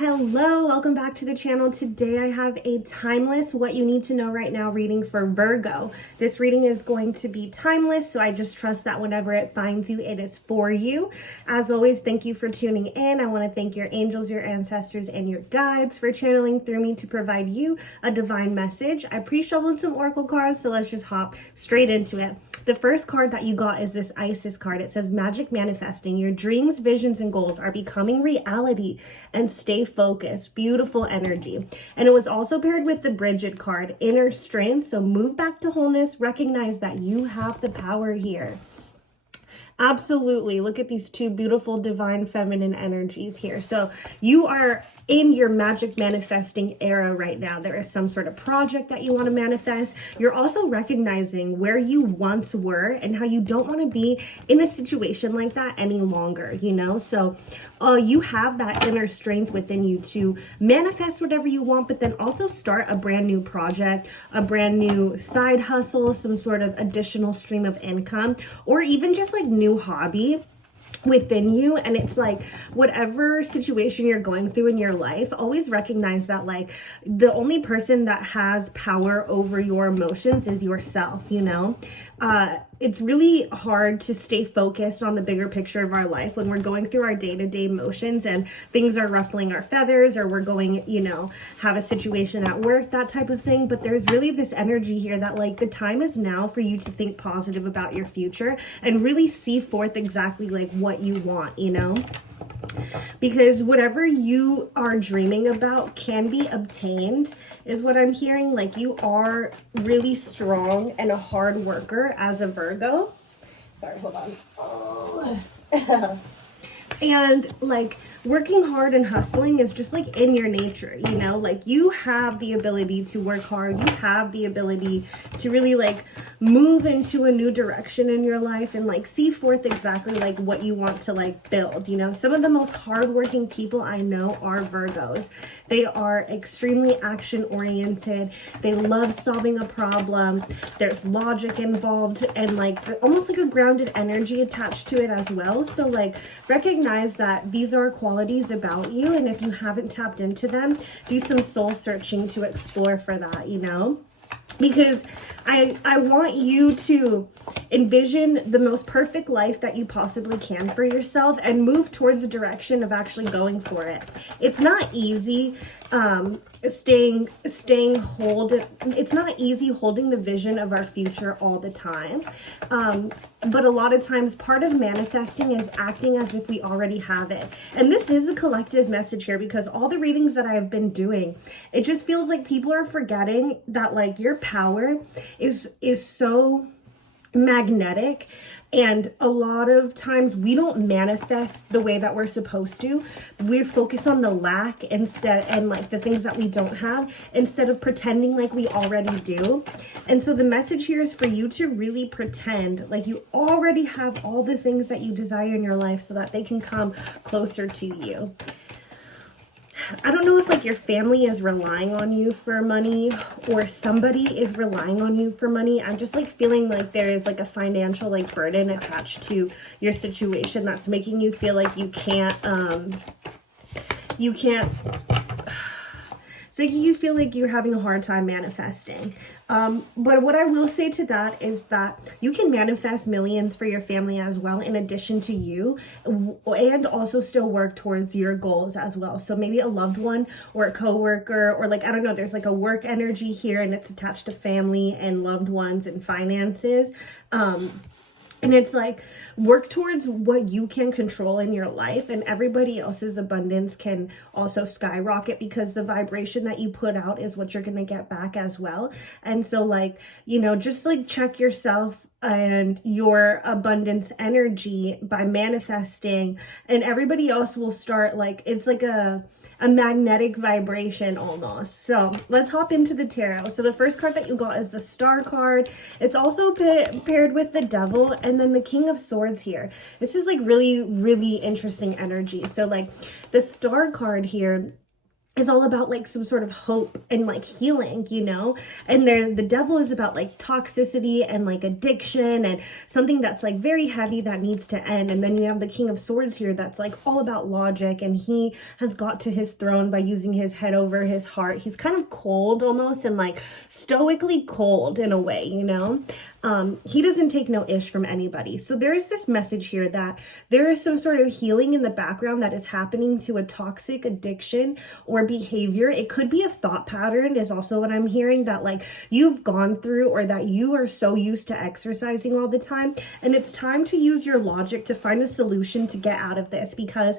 Hello, welcome back to the channel. Today I have a timeless what you need to know right now reading for Virgo. This reading is going to be timeless, so I just trust that whenever it finds you, it is for you. As always, thank you for tuning in. I want to thank your angels, your ancestors, and your guides for channeling through me to provide you a divine message. I pre-shuffled some oracle cards, so let's just hop straight into it. The first card that you got is this Isis card. It says magic manifesting. Your dreams, visions, and goals are becoming reality, and stay focused. Beautiful energy. And it was also paired with the Bridget card, inner strength. So move back to wholeness. Recognize that you have the power here. Absolutely. Look at these two beautiful divine feminine energies here. So you are in your magic manifesting era right now. There is some sort of project that you want to manifest. You're also recognizing where you once were and how you don't want to be in a situation like that any longer, you know? So you have that inner strength within you to manifest whatever you want, but then also start a brand new project, a brand new side hustle, some sort of additional stream of income, or even just like new hobby within you. And it's like whatever situation you're going through in your life, always recognize that like the only person that has power over your emotions is yourself, you know? It's really hard to stay focused on the bigger picture of our life when we're going through our day-to-day motions and things are ruffling our feathers, or we're going, you know, have a situation at work, that type of thing. But there's really this energy here that like the time is now for you to think positive about your future and really see forth exactly like what you want, you know? Because whatever you are dreaming about can be obtained, is what I'm hearing. Like you are really strong and a hard worker as a Virgo. Sorry, hold on. Oh. And like working hard and hustling is just like in your nature, you know, like you have the ability to work hard. You have the ability to really like move into a new direction in your life and like see forth exactly like what you want to like build. You know, some of the most hardworking people I know are Virgos. They are extremely action oriented. They love solving a problem. There's logic involved and like almost like a grounded energy attached to it as well. So like recognize that these are qualities about you, and if you haven't tapped into them, do some soul searching to explore for that, you know? Because I want you to envision the most perfect life that you possibly can for yourself and move towards the direction of actually going for it. It's not easy it's not easy holding the vision of our future all the time. But a lot of times part of manifesting is acting as if we already have it. And this is a collective message here, because all the readings that I have been doing, it just feels like people are forgetting that like your power is so magnetic, and a lot of times we don't manifest the way that we're supposed to. We focus on the lack instead, and like the things that we don't have, instead of pretending like we already do. And so the message here is for you to really pretend like you already have all the things that you desire in your life so that they can come closer to you. I don't know if like your family is relying on you for money or somebody is relying on you for money. I'm just like feeling like there is like a financial like burden attached to your situation that's making you feel like you can't it's like you feel like you're having a hard time manifesting. But what I will say to that is that you can manifest millions for your family as well, in addition to you, and also still work towards your goals as well. So maybe a loved one or a coworker, or like, I don't know, there's like a work energy here and it's attached to family and loved ones and finances. And it's like, work towards what you can control in your life, and everybody else's abundance can also skyrocket, because the vibration that you put out is what you're going to get back as well. And so like, you know, just like check yourself and your abundance energy by manifesting, and everybody else will start like, it's like a magnetic vibration almost. So let's hop into the tarot. So the first card that you got is the Star card. It's also paired with the Devil and then the King of Swords here. This is like really, really interesting energy. So like the Star card here is all about like some sort of hope and like healing, you know? And there the devil is about like toxicity and like addiction and something that's like very heavy that needs to end. And then you have the King of Swords here that's like all about logic, and he has got to his throne by using his head over his heart. He's kind of cold almost, and like stoically cold in a way, you know? He doesn't take no ish from anybody. So there is this message here that there is some sort of healing in the background that is happening to a toxic addiction or behavior. It could be a thought pattern is also what I'm hearing, that like you've gone through, or that you are so used to exercising all the time, and it's time to use your logic to find a solution to get out of this, because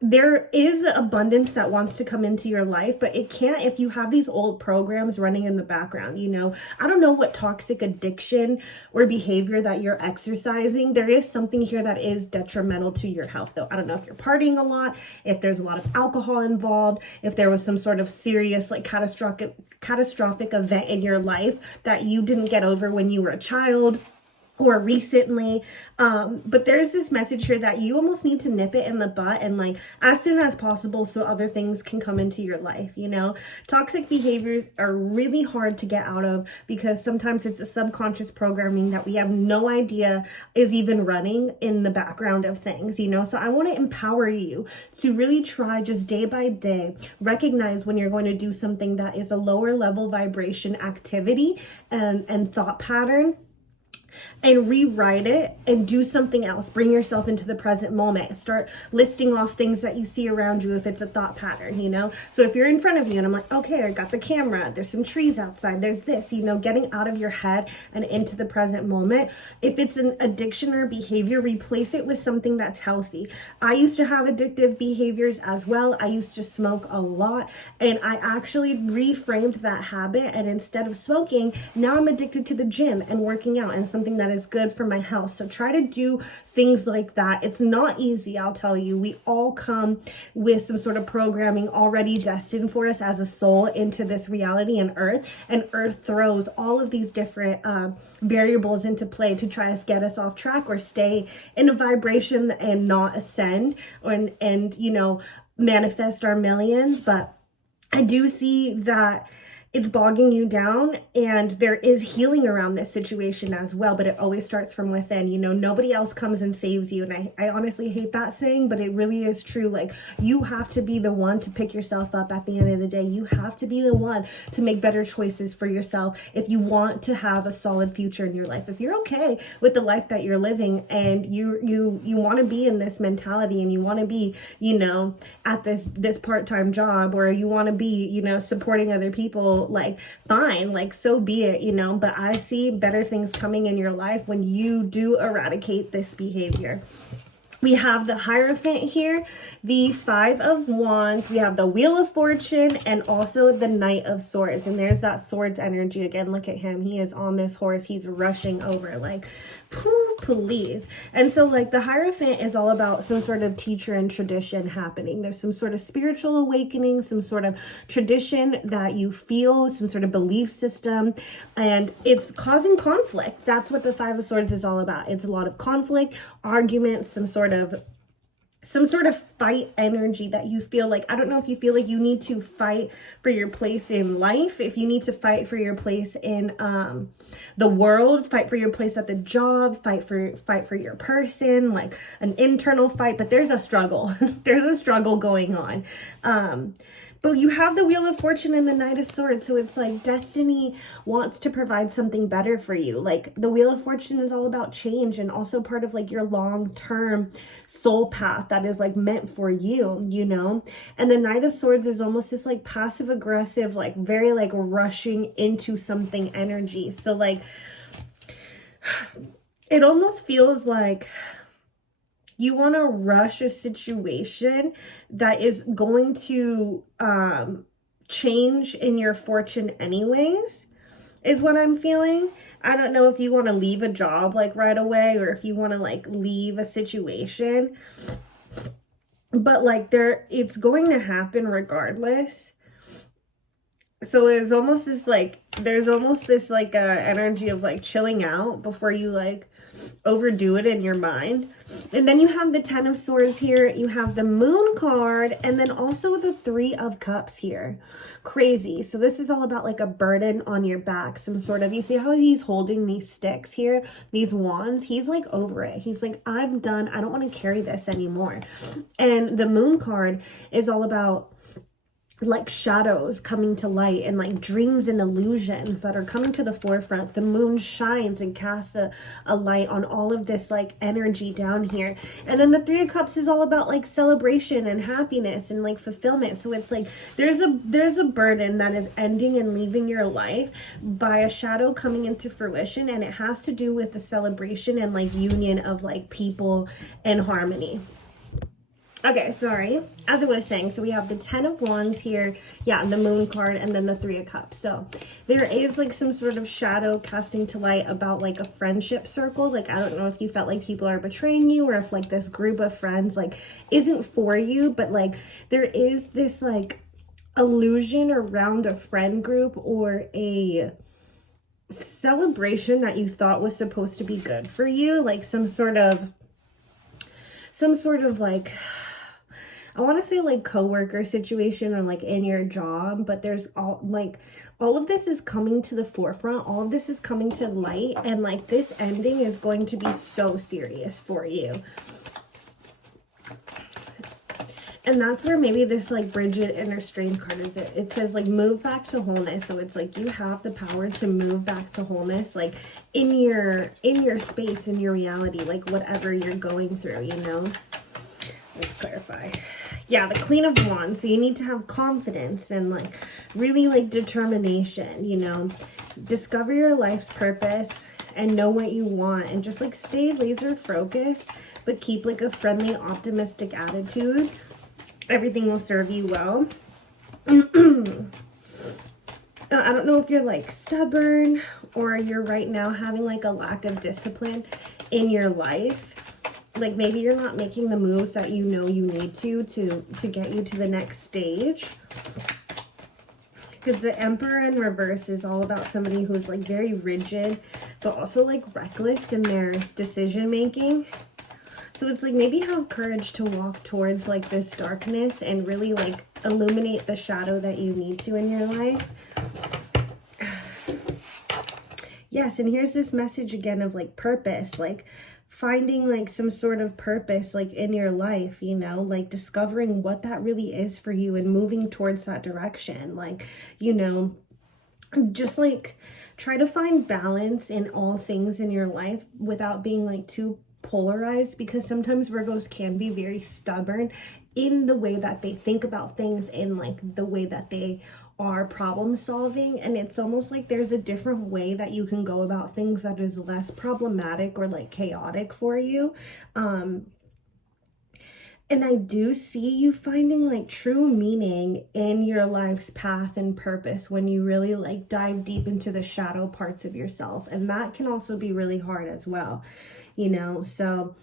there is abundance that wants to come into your life, but it can't if you have these old programs running in the background, you know? I don't know what toxic addiction or behavior that you're exercising. There is something here that is detrimental to your health, though. I don't know if you're partying a lot, if there's a lot of alcohol involved, if there was some sort of serious, like catastrophic event in your life that you didn't get over when you were a child or recently. But there's this message here that you almost need to nip it in the butt, and like as soon as possible, so other things can come into your life, you know? Toxic behaviors are really hard to get out of, because sometimes it's a subconscious programming that we have no idea is even running in the background of things, you know? So I want to empower you to really try, just day by day, recognize when you're going to do something that is a lower level vibration activity and thought pattern, and rewrite it and do something else. Bring yourself into the present moment. Start listing off things that you see around you if it's a thought pattern, you know? So if you're in front of you and I'm like, okay, I got the camera, there's some trees outside, there's this, you know, getting out of your head and into the present moment. If it's an addiction or behavior, replace it with something that's healthy. I used to have addictive behaviors as well. I used to smoke a lot, and I actually reframed that habit, and instead of smoking, now I'm addicted to the gym and working out and something that is good for my health. So try to do things like that. It's not easy, I'll tell you. We all come with some sort of programming already destined for us as a soul into this reality and Earth throws all of these different variables into play to try to get us off track or stay in a vibration and not ascend and you know, manifest our millions. But I do see that it's bogging you down, and there is healing around this situation as well, but it always starts from within. You know, nobody else comes and saves you, and I honestly hate that saying, but it really is true. Like, you have to be the one to pick yourself up at the end of the day. You have to be the one to make better choices for yourself if you want to have a solid future in your life. If you're okay with the life that you're living, and you want to be in this mentality, and you want to be, you know, at this part-time job, or you want to be, you know, supporting other people, like, fine, like, so be it, you know? But I see better things coming in your life when you do eradicate this behavior. We have the Hierophant here, the Five of Wands, we have the Wheel of Fortune, and also the Knight of Swords. And there's that swords energy again. Look at him. He is on this horse. He's rushing over, like, please. And so, like, the Hierophant is all about some sort of teacher and tradition happening. There's some sort of spiritual awakening, some sort of tradition that you feel, some sort of belief system, and it's causing conflict. That's what the Five of Swords is all about. It's a lot of conflict, arguments, some sort of fight energy that you feel like, I don't know if you feel like you need to fight for your place in life, if you need to fight for your place in the world, fight for your place at the job, fight for your person, like an internal fight, but there's a struggle. There's a struggle going on. But you have the Wheel of Fortune and the Knight of Swords. So it's like destiny wants to provide something better for you. Like, the Wheel of Fortune is all about change, and also part of like your long-term soul path that is like meant for you, you know? And the Knight of Swords is almost this like passive aggressive, like very like rushing into something energy. So like, it almost feels like you want to rush a situation that is going to change in your fortune anyways, is what I'm feeling. I don't know if you want to leave a job like right away, or if you want to like leave a situation, but like it's going to happen regardless. So it's almost this like, there's almost this like energy of like chilling out before you like overdo it in your mind. And then you have the 10 of Swords here, you have the Moon card, and then also the 3 of Cups here. Crazy. So this is all about like a burden on your back, some sort of, you see how he's holding these sticks here, these wands? He's like over it. He's like, I'm done. I don't want to carry this anymore. And the Moon card is all about like shadows coming to light and like dreams and illusions that are coming to the forefront. The moon shines and casts a light on all of this like energy down here. And then the 3 of Cups is all about like celebration and happiness and like fulfillment. So it's like there's a burden that is ending and leaving your life by a shadow coming into fruition, and it has to do with the celebration and like union of like people and harmony. Okay, sorry. As I was saying, so we have the 10 of Wands here, yeah, the Moon card, and then the 3 of Cups. So there is like some sort of shadow casting to light about like a friendship circle. Like, I don't know if you felt like people are betraying you, or if like this group of friends like isn't for you, but like there is this like illusion around a friend group or a celebration that you thought was supposed to be good for you, like some sort of like, I want to say like coworker situation or like in your job, but there's all of this is coming to the forefront. All of this is coming to light, and like this ending is going to be so serious for you. And that's where maybe this like Bridget inner strength card is. It says like move back to wholeness. So it's like you have the power to move back to wholeness, like in your space, in your reality, like whatever you're going through, you know. Let's clarify. Yeah, the Queen of Wands. So you need to have confidence and like really like determination, you know. Discover your life's purpose and know what you want, and just like stay laser focused, but keep like a friendly, optimistic attitude. Everything will serve you well. I don't know if you're like stubborn or you're right now having like a lack of discipline in your life. Like maybe you're not making the moves that you know you need to get you to the next stage. Because the Emperor in reverse is all about somebody who's like very rigid, but also like reckless in their decision making. So it's like maybe have courage to walk towards like this darkness and really like illuminate the shadow that you need to in your life. Yes, and here's this message again of like purpose, like finding like some sort of purpose like in your life, you know, like discovering what that really is for you and moving towards that direction. Like, you know, just like try to find balance in all things in your life without being like too polarized, because sometimes Virgos can be very stubborn in the way that they think about things and like the way that they are problem solving, and it's almost like there's a different way that you can go about things that is less problematic or like chaotic for you. And I do see you finding like true meaning in your life's path and purpose when you really like dive deep into the shadow parts of yourself. And that can also be really hard as well, you know? So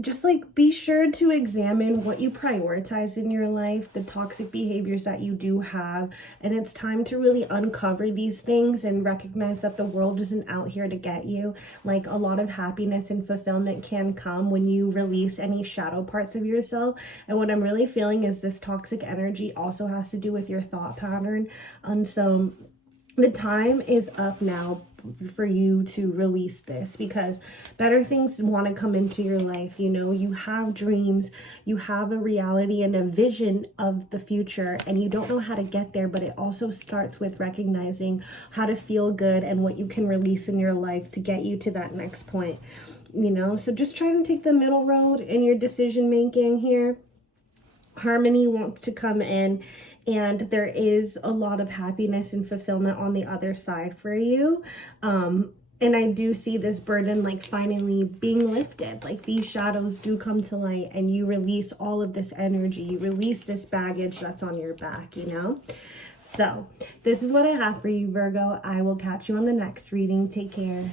just like be sure to examine what you prioritize in your life, the toxic behaviors that you do have, and it's time to really uncover these things and recognize that the world isn't out here to get you. Like a lot of happiness and fulfillment can come when you release any shadow parts of yourself. And what I'm really feeling is this toxic energy also has to do with your thought pattern. So the time is up now for you to release this, because better things want to come into your life. You know, you have dreams, you have a reality and a vision of the future, and you don't know how to get there, but it also starts with recognizing how to feel good and what you can release in your life to get you to that next point, you know. So just try to take the middle road in your decision making here. Harmony wants to come in, and there is a lot of happiness and fulfillment on the other side for you. And I do see this burden like finally being lifted. Like these shadows do come to light and you release all of this energy. You release this baggage that's on your back, you know? So this is what I have for you, Virgo. I will catch you on the next reading. Take care.